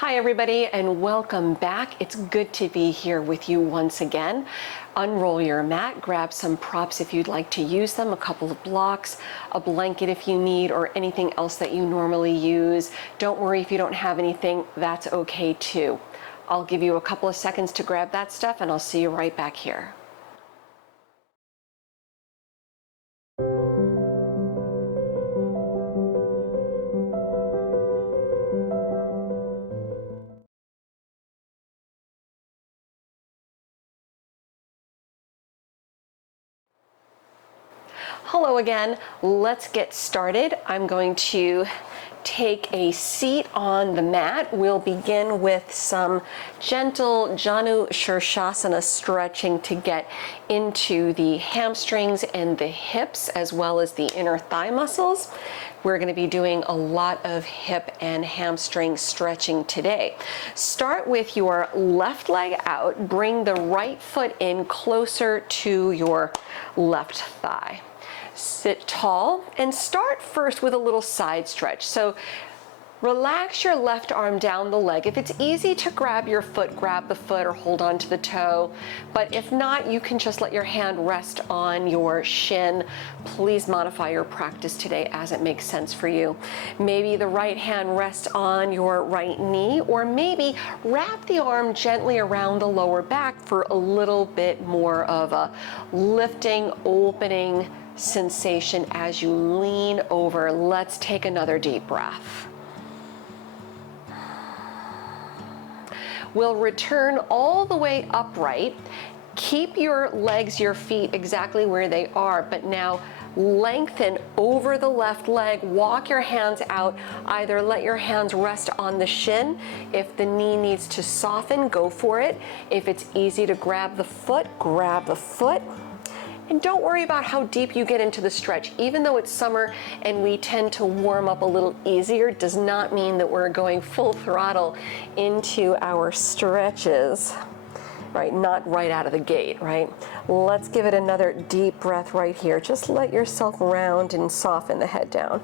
Hi everybody and welcome back. It's good to be here with you once again. Unroll your mat, grab some props if you'd like to use them, a couple of blocks, a blanket if you need, or anything else that you normally use. Don't worry if you don't have anything, that's okay too. I'll give you a couple of seconds to grab that stuff and I'll see you right back here. Hello again, let's get started. I'm going to take a seat on the mat. We'll begin with some gentle Shavasana stretching to get into the hamstrings and the hips as well as the inner thigh muscles. We're going to be doing a lot of hip and hamstring stretching today. Start with your left leg out, bring the right foot in closer to your left thigh. Sit tall and start first with a little side stretch. So relax your left arm down the leg. If it's easy to grab your foot, grab the foot or hold on to the toe. But if not, you can just let your hand rest on your shin. Please modify your practice today as it makes sense for you. Maybe the right hand rests on your right knee, or maybe wrap the arm gently around the lower back for a little bit more of a lifting, opening sensation as you lean over. Let's take another deep breath. We'll return all the way upright. Keep your legs, your feet exactly where they are, but now lengthen over the left leg. Walk your hands out. Either let your hands rest on the shin. If the knee needs to soften, go for it. If it's easy to grab the foot, grab the foot. And don't worry about how deep you get into the stretch. Even though it's summer and we tend to warm up a little easier, does not mean that we're going full throttle into our stretches, right? Not right out of the gate, right? Let's give it another deep breath right here. Just let yourself round and soften the head down.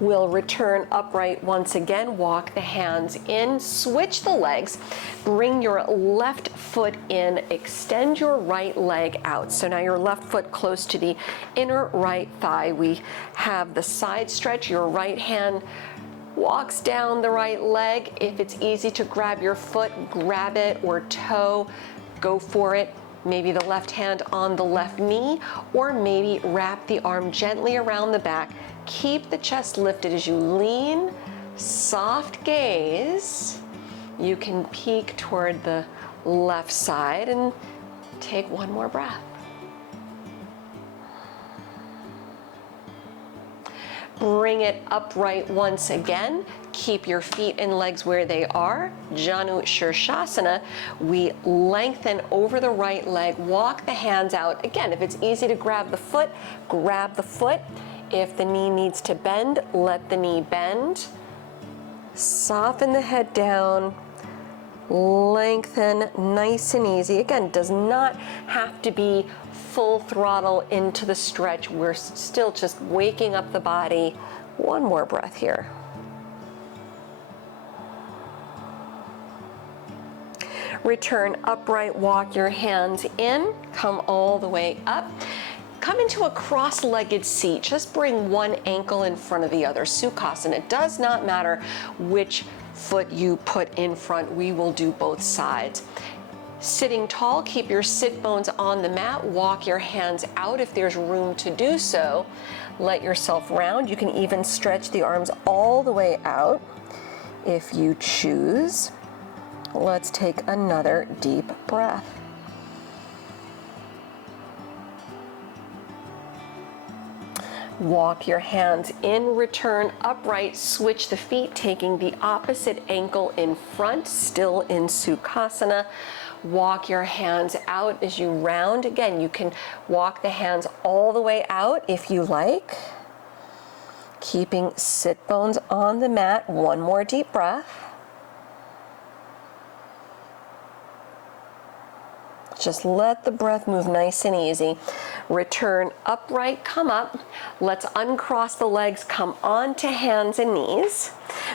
We'll return upright once again, walk the hands in, switch the legs, bring your left foot in, extend your right leg out. So now your left foot close to the inner right thigh. We have the side stretch, your right hand walks down the right leg. If it's easy to grab your foot, grab it, or toe, go for it. Maybe the left hand on the left knee, or maybe wrap the arm gently around the back. Keep the chest lifted as you lean, soft gaze. You can peek toward the left side and take one more breath. Bring it upright once again. Keep your feet and legs where they are. Shavasana. We lengthen over the right leg, walk the hands out. Again, if it's easy to grab the foot, grab the foot. If the knee needs to bend, let the knee bend. Soften the head down. Lengthen nice and easy. Again, does not have to be full throttle into the stretch. We're still just waking up the body. One more breath here. Return upright, walk your hands in, come all the way up. Come into a cross-legged seat. Just bring one ankle in front of the other. Gomukhasana. It does not matter which foot you put in front. We will do both sides. Sitting tall, keep your sit bones on the mat. Walk your hands out if there's room to do so. Let yourself round. You can even stretch the arms all the way out if you choose. Let's take another deep breath. Walk your hands in, return upright, switch the feet, taking the opposite ankle in front, still in Gomukhasana. Walk your hands out as you round. Again, you can walk the hands all the way out if you like. Keeping sit bones on the mat. One more deep breath. Just let the breath move nice and easy. Return upright, come up. Let's uncross the legs, come onto hands and knees.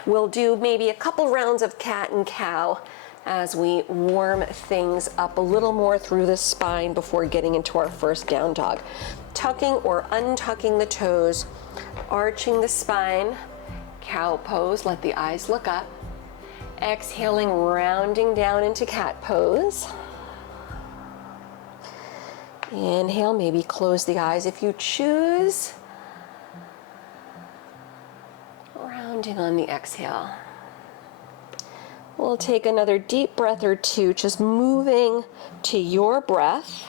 We'll do maybe a couple rounds of cat and cow as we warm things up a little more through the spine before getting into our first down dog. Tucking or untucking the toes, arching the spine, cow pose, let the eyes look up. Exhaling, rounding down into cat pose. Inhale, maybe close the eyes if you choose. Rounding on the exhale. We'll take another deep breath or two, just moving to your breath.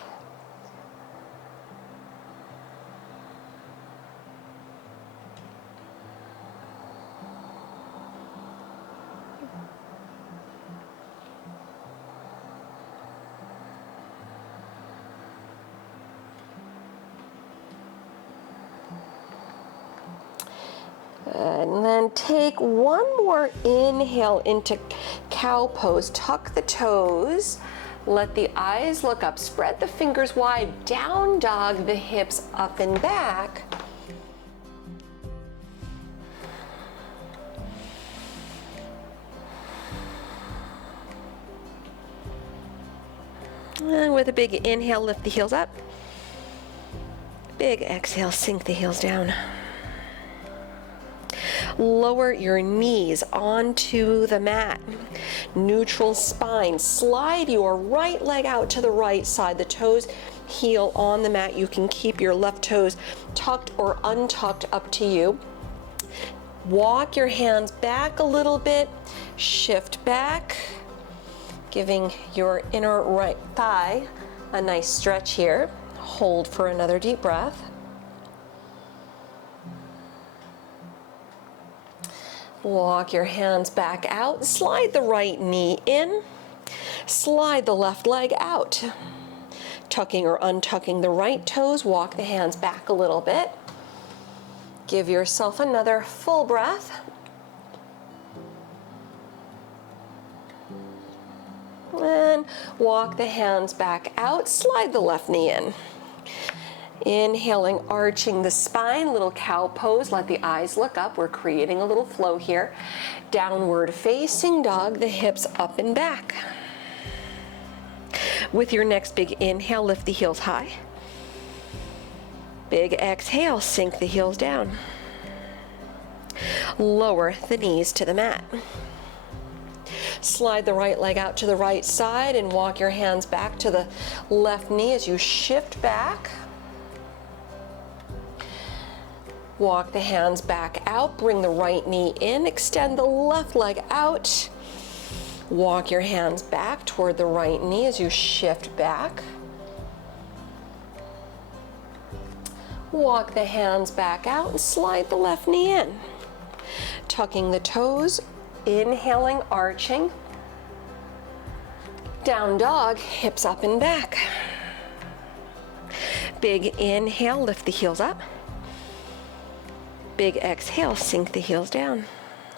And then take one more inhale into cow pose. Tuck the toes. Let the eyes look up. Spread the fingers wide. Down dog, the hips up and back. And with a big inhale, lift the heels up. Big exhale, sink the heels down. Lower your knees onto the mat. Neutral spine. Slide your right leg out to the right side. The toes heel on the mat. You can keep your left toes tucked or untucked, up to you. Walk your hands back a little bit. Shift back, giving your inner right thigh a nice stretch here. Hold for another deep breath. Walk your hands back out. Slide the right knee in. Slide the left leg out. Tucking or untucking the right toes. Walk the hands back a little bit. Give yourself another full breath. And walk the hands back out. Slide the left knee in. Inhaling, arching the spine, little cow pose. Let the eyes look up. We're creating a little flow here. Downward facing dog, the hips up and back. With your next big inhale, lift the heels high. Big exhale, sink the heels down. Lower the knees to the mat. Slide the right leg out to the right side and walk your hands back to the left knee as you shift back. Walk the hands back out, bring the right knee in, extend the left leg out. Walk your hands back toward the right knee as you shift back. Walk the hands back out and slide the left knee in. Tucking the toes, inhaling, arching. Down dog, hips up and back. Big inhale, lift the heels up. Big exhale, sink the heels down.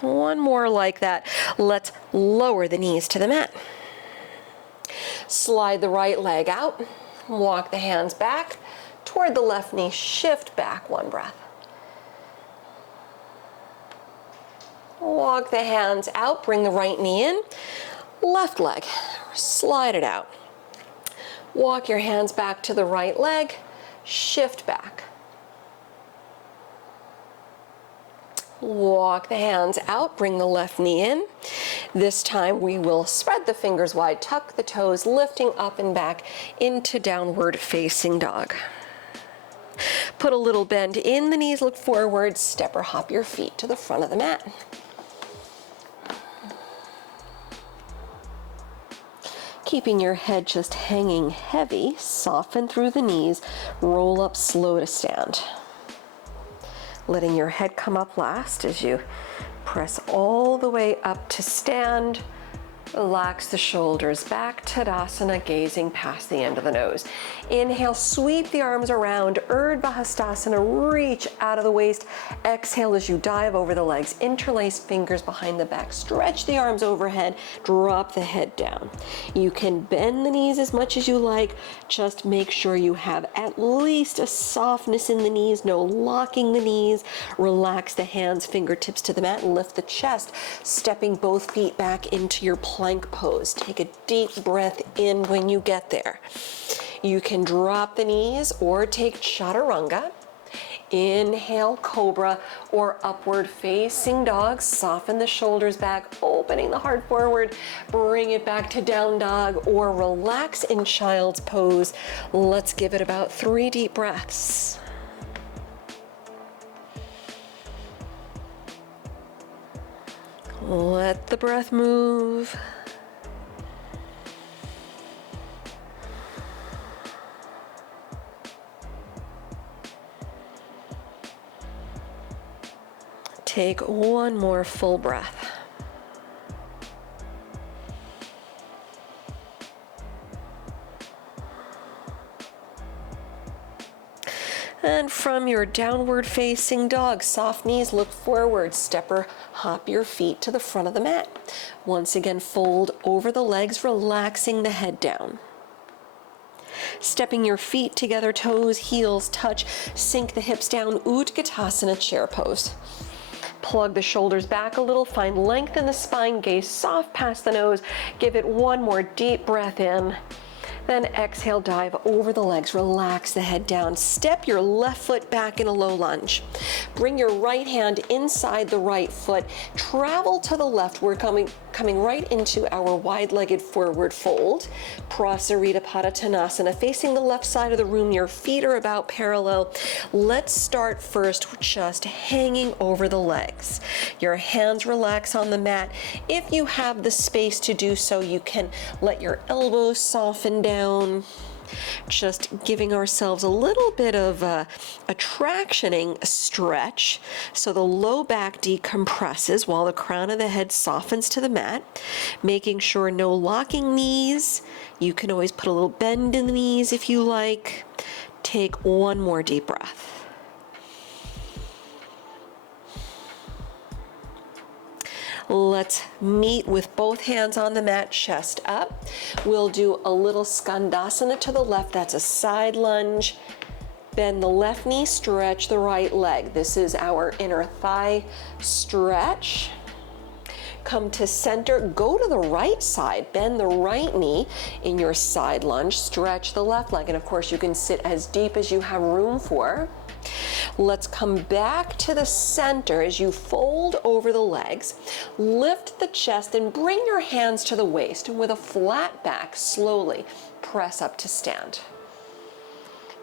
One more like that. Let's lower the knees to the mat. Slide the right leg out. Walk the hands back toward the left knee. Shift back, one breath. Walk the hands out. Bring the right knee in. Left leg. Slide it out. Walk your hands back to the right leg. Shift back. Walk the hands out, bring the left knee in. This time we will spread the fingers wide, tuck the toes, lifting up and back into downward facing dog. Put a little bend in the knees, look forward, step or hop your feet to the front of the mat. Keeping your head just hanging heavy, soften through the knees, roll up slow to stand. Letting your head come up last as you press all the way up to stand. Relax the shoulders back, Tadasana, gazing past the end of the nose. Inhale, sweep the arms around, Urdhva Hastasana, reach out of the waist. Exhale as you dive over the legs, interlace fingers behind the back, stretch the arms overhead, drop the head down. You can bend the knees as much as you like, just make sure you have at least a softness in the knees, no locking the knees. Relax the hands, fingertips to the mat, and lift the chest, stepping both feet back into your plank pose. Take a deep breath in when you get there. You can drop the knees or take chaturanga. Inhale, cobra or upward facing dog. Soften the shoulders back, opening the heart forward. Bring it back to down dog or relax in child's pose. Let's give it about 3 deep breaths. Let the breath move. Take one more full breath. And from your downward facing dog, soft knees, look forward, step or hop your feet to the front of the mat. Once again, fold over the legs, relaxing the head down. Stepping your feet together, toes, heels touch, sink the hips down, Utkatasana, chair pose. Plug the shoulders back a little, find length in the spine, gaze soft past the nose. Give it one more deep breath in. Then exhale, dive over the legs, relax the head down. Step your left foot back in a low lunge. Bring your right hand inside the right foot. Travel to the left. We're coming right into our wide-legged forward fold. Prostarita Tanasana, facing the left side of the room. Your feet are about parallel. Let's start first just hanging over the legs. Your hands relax on the mat. If you have the space to do so, you can let your elbows soften down. Just giving ourselves a little bit of a tractioning stretch so the low back decompresses while the crown of the head softens to the mat, making sure no locking knees. You can always put a little bend in the knees if you like. Take one more deep breath. Let's meet with both hands on the mat, chest up. We'll do a little skandasana to the left. That's a side lunge. Bend the left knee, stretch the right leg. This is our inner thigh stretch. Come to center, go to the right side, bend the right knee in your side lunge, stretch the left leg. And of course, you can sit as deep as you have room for. Let's come back to the center as you fold over the legs. Lift the chest and bring your hands to the waist. And with a flat back, slowly press up to stand.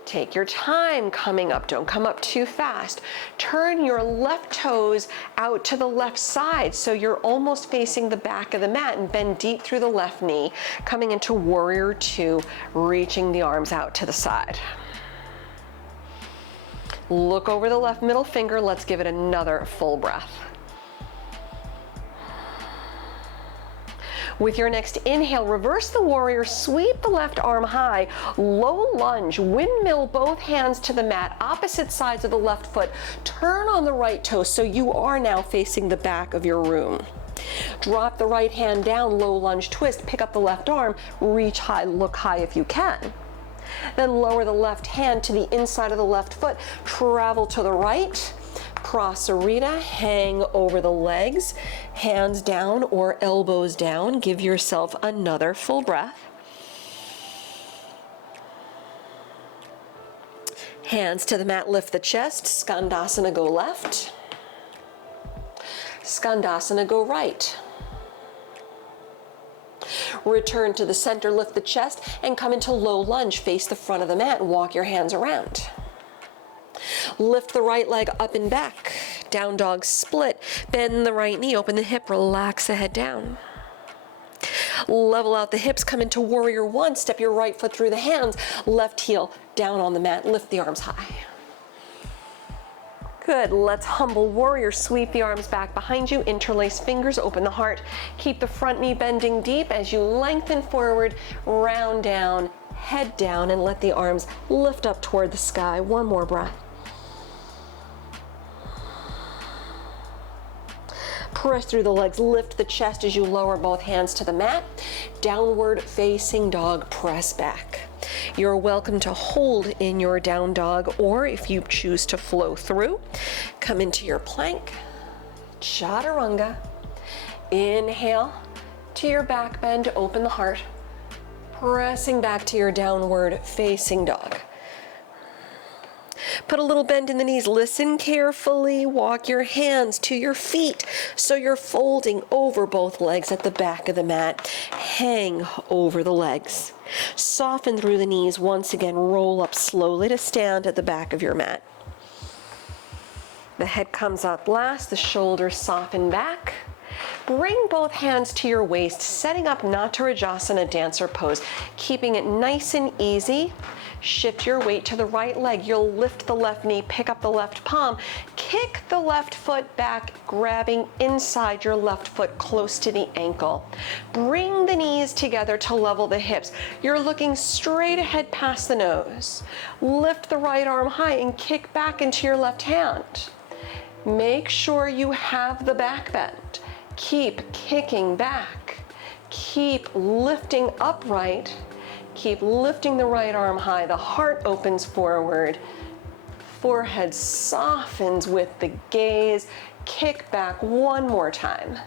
Take your time coming up. Don't come up too fast. Turn your left toes out to the left side so you're almost facing the back of the mat, and bend deep through the left knee, coming into Warrior Two, reaching the arms out to the side. Look over the left middle finger. Let's give it another full breath. With your next inhale, reverse the warrior, sweep the left arm high, low lunge, windmill both hands to the mat, opposite sides of the left foot, turn on the right toe so you are now facing the back of your room. Drop the right hand down, low lunge twist, pick up the left arm, reach high, look high if you can. Then lower the left hand to the inside of the left foot, travel to the right. Prostarita, hang over the legs, hands down or elbows down. Give yourself another full breath. Hands to the mat, lift the chest. Skandasana, go left. Skandasana, go right. Return to the center, lift the chest, and come into low lunge. Face the front of the mat and walk your hands around. Lift the right leg up and back. Down dog split. Bend the right knee, open the hip, relax the head down. Level out the hips, come into Warrior One. Step your right foot through the hands. Left heel down on the mat. Lift the arms high. Good, let's humble warrior. Sweep the arms back behind you, interlace fingers, open the heart. Keep the front knee bending deep as you lengthen forward, round down, head down, and let the arms lift up toward the sky. One more breath. Press through the legs, lift the chest as you lower both hands to the mat. Downward facing dog, press back. You're welcome to hold in your down dog, or if you choose to flow through, come into your plank, chaturanga. Inhale to your back bend, open the heart, pressing back to your downward facing dog. Put a little bend in the knees, listen carefully, walk your hands to your feet so you're folding over both legs at the back of the mat. Hang over the legs. Soften through the knees. Once again, roll up slowly to stand at the back of your mat. The head comes up last, the shoulders soften back. Bring both hands to your waist, setting up Natarajasana dancer pose, keeping it nice and easy. Shift your weight to the right leg. You'll lift the left knee, pick up the left palm, kick the left foot back, grabbing inside your left foot close to the ankle. Bring the knees together to level the hips. You're looking straight ahead past the nose. Lift the right arm high and kick back into your left hand. Make sure you have the back bend. Keep kicking back. Keep lifting upright. Keep lifting the right arm high. The heart opens forward. Forehead softens with the gaze. Kick back one more time.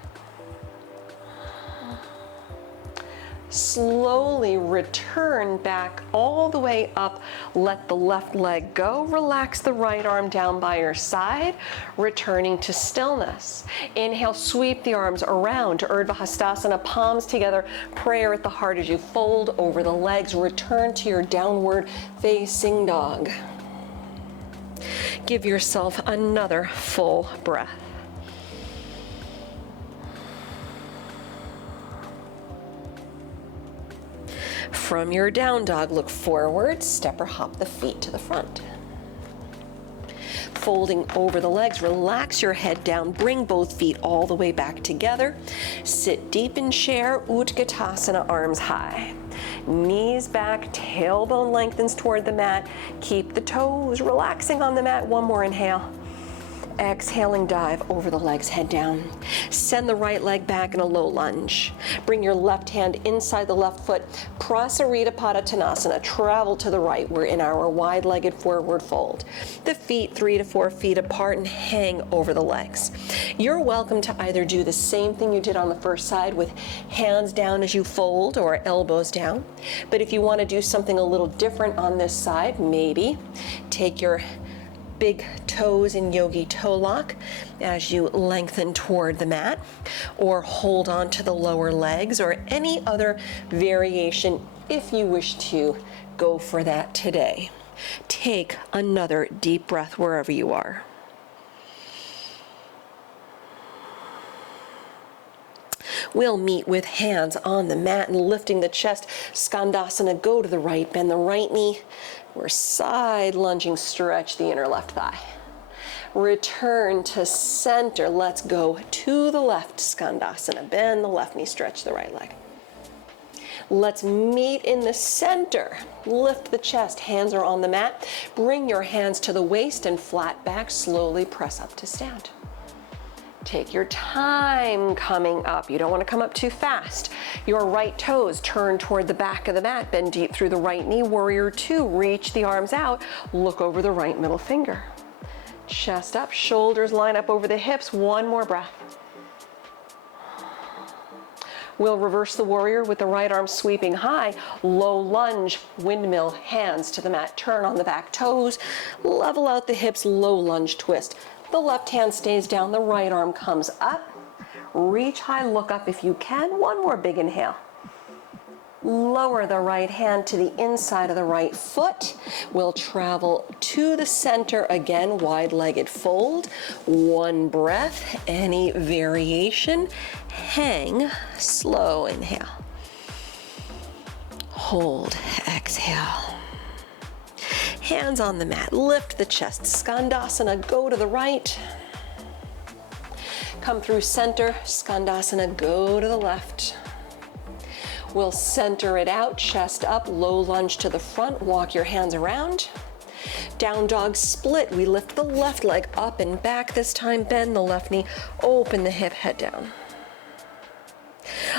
Slowly return back all the way up. Let the left leg go. Relax the right arm down by your side, returning to stillness. Inhale, sweep the arms around to Urdhva Hastasana, palms together, prayer at the heart as you fold over the legs. Return to your downward facing dog. Give yourself another full breath. From your down dog, look forward, step or hop the feet to the front. Folding over the legs, relax your head down, bring both feet all the way back together. Sit deep in chair, Utkatasana, arms high. Knees back, tailbone lengthens toward the mat. Keep the toes relaxing on the mat. One more inhale. Exhaling, dive over the legs, head down. Send the right leg back in a low lunge. Bring your left hand inside the left foot. Prostarita Tanasana. Travel to the right. We're in our wide-legged forward fold. The feet 3 to 4 feet apart and hang over the legs. You're welcome to either do the same thing you did on the first side with hands down as you fold or elbows down. But if you want to do something a little different on this side, maybe take your big toes in yogi toe lock as you lengthen toward the mat, or hold on to the lower legs, or any other variation if you wish to go for that today. Take another deep breath wherever you are. We'll meet with hands on the mat and lifting the chest. Skandasana, go to the right, bend the right knee. We're side lunging, stretch the inner left thigh. Return to center. Let's go to the left, Skandasana. Bend the left knee, stretch the right leg. Let's meet in the center. Lift the chest, hands are on the mat. Bring your hands to the waist and flat back. Slowly press up to stand. Take your time coming up. You don't want to come up too fast. Your right toes turn toward the back of the mat. Bend deep through the right knee. Warrior 2. Reach the arms out. Look over the right middle finger. Chest up. Shoulders line up over the hips. One more breath. We'll reverse the warrior with the right arm sweeping high. Low lunge, windmill, hands to the mat. Turn on the back toes. Level out the hips. Low lunge twist. The left hand stays down, the right arm comes up. Reach high, look up if you can. One more big inhale. Lower the right hand to the inside of the right foot. We'll travel to the center again, wide-legged fold. One breath, any variation. Hang, slow inhale. Hold, exhale. Hands on the mat, lift the chest. Skandasana, go to the right. Come through center, Skandasana, go to the left. We'll center it out, chest up, low lunge to the front, walk your hands around. Down dog split, we lift the left leg up and back this time, bend the left knee, open the hip, head down.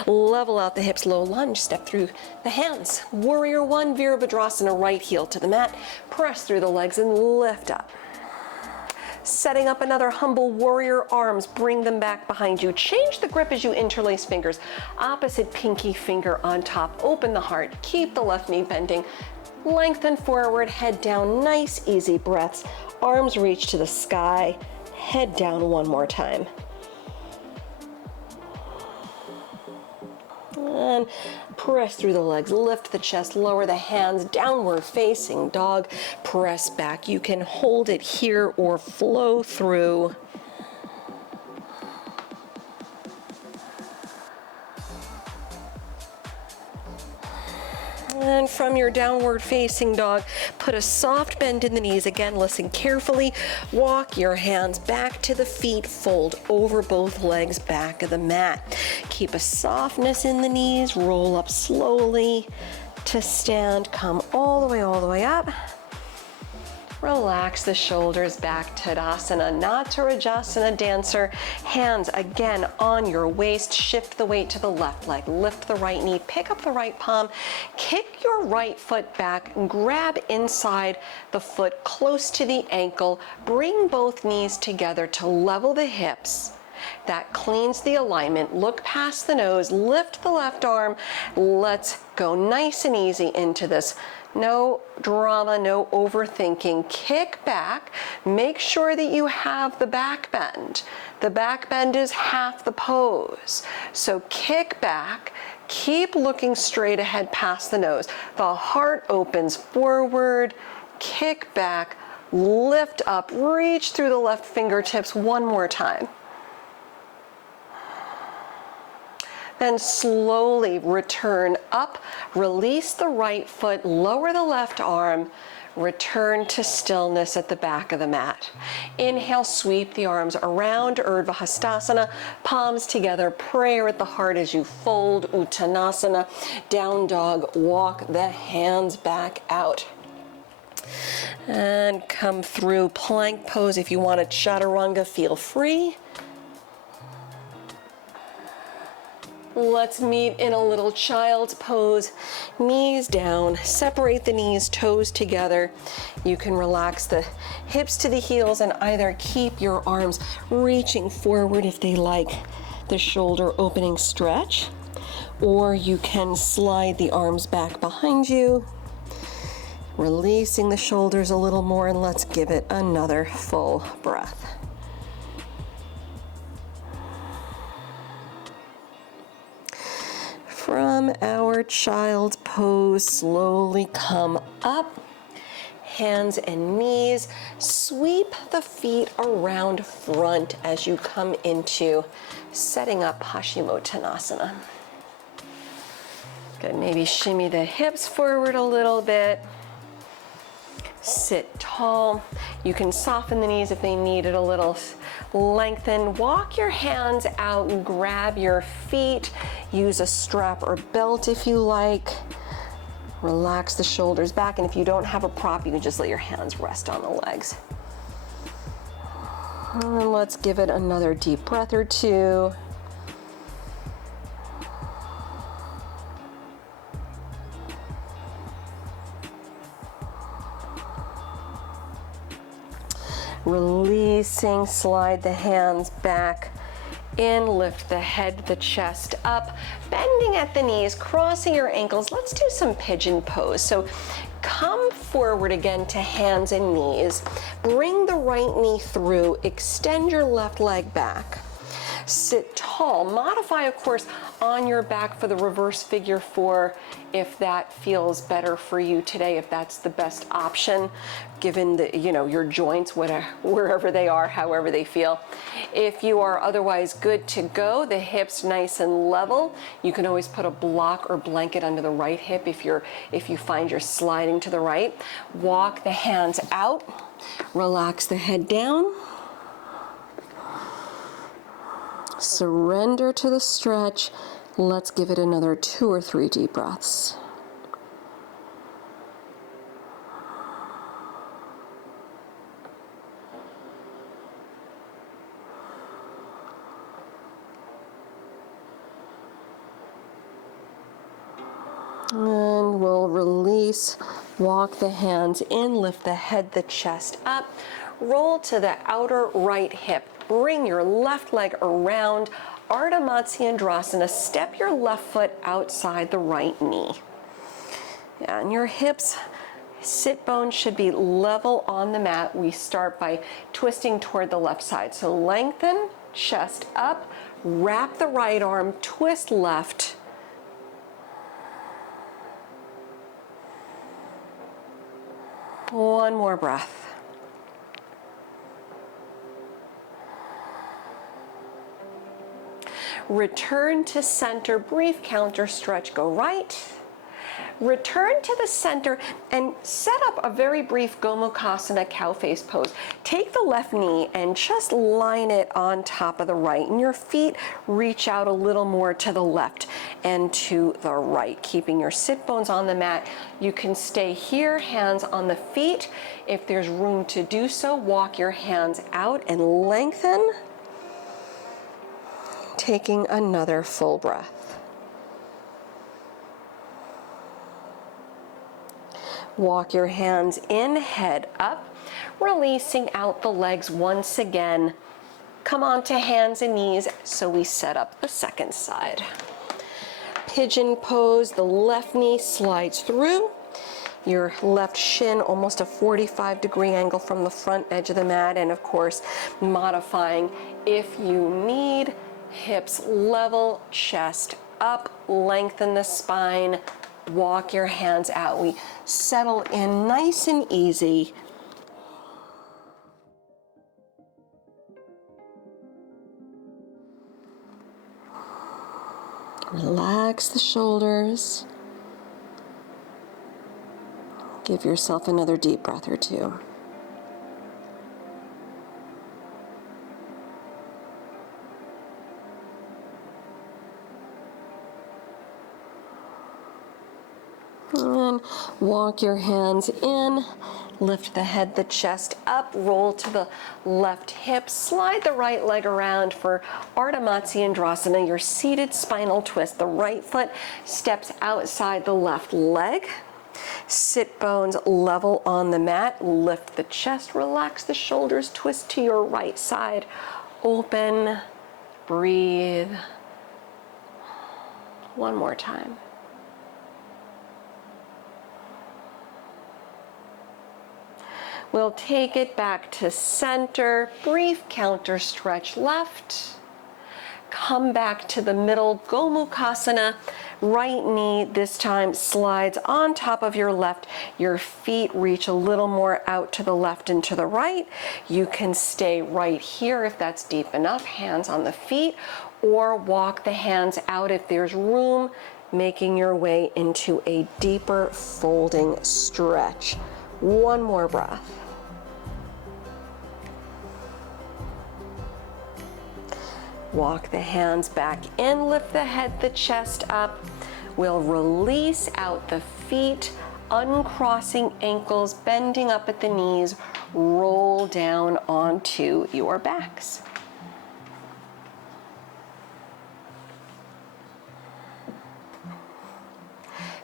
Level out the hips, low lunge, step through the hands. Warrior one, Virabhadrasana, right heel to the mat, press through the legs and lift up. Setting up another humble warrior, arms, bring them back behind you. Change the grip as you interlace fingers. Opposite pinky finger on top, open the heart, keep the left knee bending. Lengthen forward, head down, nice easy breaths. Arms reach to the sky, head down one more time. And press through the legs, lift the chest, lower the hands, downward facing dog, press back. You can hold it here or flow through. And from your downward facing dog, put a soft bend in the knees. Again, listen carefully. Walk your hands back to the feet, fold over both legs, back of the mat. Keep a softness in the knees, roll up slowly to stand, come all the way up. Relax the shoulders back, Tadasana, Natarajasana, dancer. Hands again on your waist, shift the weight to the left leg, lift the right knee, pick up the right palm, kick your right foot back, grab inside the foot close to the ankle, bring both knees together to level the hips. That cleans the alignment. Look past the nose, lift the left arm. Let's go nice and easy into this. No drama, no overthinking. Kick back. Make sure that you have the back bend. The back bend is half the pose. So kick back. Keep looking straight ahead past the nose. The heart opens forward. Kick back. Lift up. Reach through the left fingertips one more time. Then slowly return up, release the right foot, lower the left arm, return to stillness at the back of the mat. Inhale, sweep the arms around, Urdhva Hastasana, palms together, prayer at the heart as you fold, Uttanasana, down dog, walk the hands back out. And come through plank pose. If you want a chaturanga, feel free. Let's meet in a little child's pose. Knees down, separate the knees, toes together. You can relax the hips to the heels and either keep your arms reaching forward if they like the shoulder opening stretch, or you can slide the arms back behind you, releasing the shoulders a little more, and let's give it another full breath. From our child's pose, slowly come up, hands and knees, sweep the feet around front as you come into setting up Hashimotanasana. Good, maybe shimmy the hips forward a little bit. Sit tall. You can soften the knees if they need it a little. Lengthen, walk your hands out and grab your feet. Use a strap or belt if you like. Relax the shoulders back, and if you don't have a prop, you can just let your hands rest on the legs. And let's give it another deep breath or two. Releasing, slide the hands back in, lift the head, the chest up, bending at the knees, crossing your ankles. Let's do some pigeon pose. So come forward again to hands and knees. Bring the right knee through, extend your left leg back. sit tall. Modify, of course, on your back for the reverse figure 4 if that feels better for you today, if that's the best option, given the, your joints, wherever they are, however they feel. If you are otherwise good to go, the hips nice and level, you can always put a block or blanket under the right hip if you find you're sliding to the right. Walk the hands out, relax the head down. Surrender to the stretch. Let's give it another 2 or 3 deep breaths. And we'll release, walk the hands in, lift the head, the chest up, roll to the outer right hip. Bring your left leg around, Ardha Matsyendrasana. Step your left foot outside the right knee. And your hips, sit bones should be level on the mat. We start by twisting toward the left side. So lengthen, chest up, wrap the right arm, twist left. One more breath. Return to center, brief counter stretch, go right. Return to the center and set up a very brief Gomukhasana cow face pose. Take the left knee and just line it on top of the right, and your feet reach out a little more to the left and to the right, keeping your sit bones on the mat. You can stay here, hands on the feet. If there's room to do so, walk your hands out and lengthen. Taking another full breath. Walk your hands in, head up, releasing out the legs once again. Come on to hands and knees so we set up the second side. Pigeon pose, the left knee slides through. Your left shin almost a 45-degree angle from the front edge of the mat, and of course modifying if you need. Hips level, chest up, lengthen the spine, walk your hands out. We settle in nice and easy. Relax the shoulders. Give yourself another deep breath or 2. And walk your hands in, lift the head, the chest up, roll to the left hip, slide the right leg around for Ardha Matsyendrasana, your seated spinal twist. The right foot steps outside the left leg. Sit bones level on the mat, lift the chest, relax the shoulders, twist to your right side, open, breathe. One more time. We'll take it back to center, brief counter stretch left. Come back to the middle, Gomukhasana. Right knee this time slides on top of your left. Your feet reach a little more out to the left and to the right. You can stay right here if that's deep enough, hands on the feet, or walk the hands out if there's room, making your way into a deeper folding stretch. One more breath. Walk the hands back in, lift the head, the chest up. We'll release out the feet, uncrossing ankles, bending up at the knees, roll down onto your backs.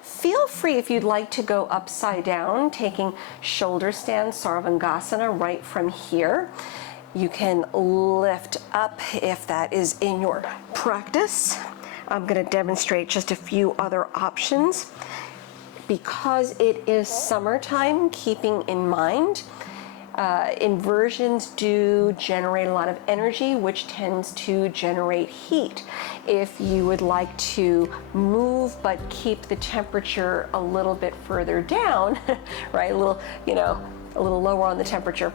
Feel free if you'd like to go upside down, taking shoulder stand, Sarvangasana, right from here. You can lift up if that is in your practice. I'm going to demonstrate just a few other options. Because it is summertime, keeping in mind, Inversions do generate a lot of energy, which tends to generate heat. If you would like to move but keep the temperature a little bit further down, right, a little lower on the temperature,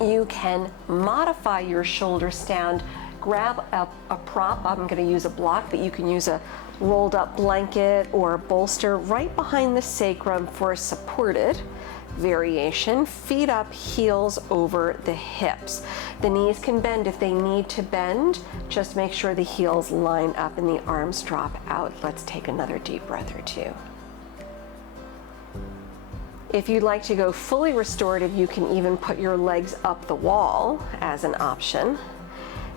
you can modify your shoulder stand. Grab a prop. I'm going to use a block, but you can use a rolled up blanket or a bolster right behind the sacrum for a supported variation. Feet up, heels over the hips. The knees can bend if they need to bend. Just make sure the heels line up and the arms drop out. Let's take another deep breath or two. If you'd like to go fully restorative, you can even put your legs up the wall as an option.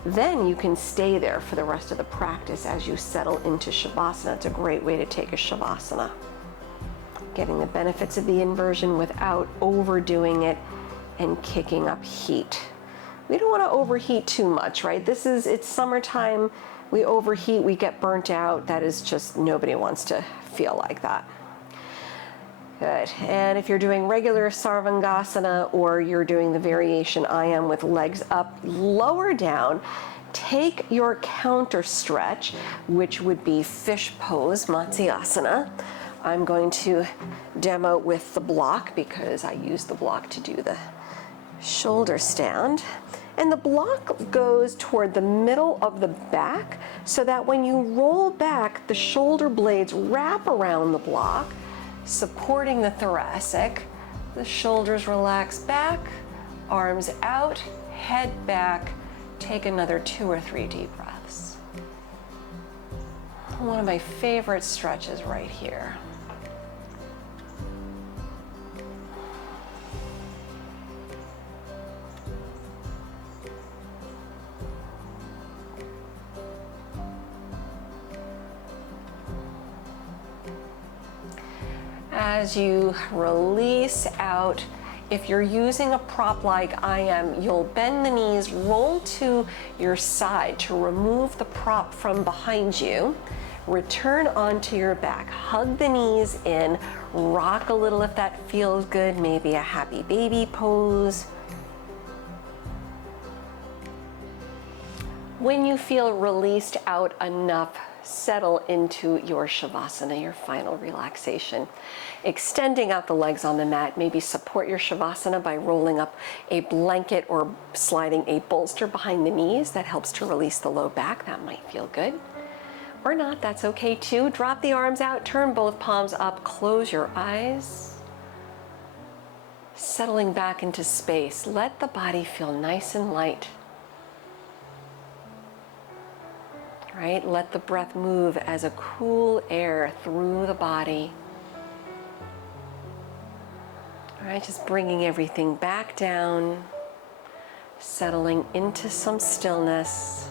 Then you can stay there for the rest of the practice as you settle into Shavasana. It's a great way to take a Shavasana. Getting the benefits of the inversion without overdoing it and kicking up heat. We don't want to overheat too much, right? It's summertime. We overheat, we get burnt out. That is just, nobody wants to feel like that. Good. And if you're doing regular Sarvangasana or you're doing the variation I am with legs up, lower down, take your counter stretch, which would be fish pose, Matsyasana. I'm going to demo with the block because I use the block to do the shoulder stand. And the block goes toward the middle of the back so that when you roll back, the shoulder blades wrap around the block, supporting the thoracic. The shoulders relax back, arms out, head back. Take another 2 or 3 deep breaths. One of my favorite stretches right here. As you release out, if you're using a prop like I am, you'll bend the knees, roll to your side to remove the prop from behind you, return onto your back, hug the knees in, rock a little if that feels good, maybe a happy baby pose. When you feel released out enough, settle into your Shavasana, your final relaxation. Extending out the legs on the mat, maybe support your Shavasana by rolling up a blanket or sliding a bolster behind the knees. That helps to release the low back. That might feel good. Or not, that's okay too. Drop the arms out, turn both palms up, close your eyes. Settling back into space, let the body feel nice and light. Right? Let the breath move as a cool air through the body. All right, just bringing everything back down, settling into some stillness,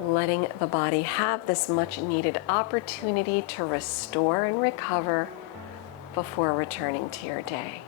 letting the body have this much needed opportunity to restore and recover before returning to your day.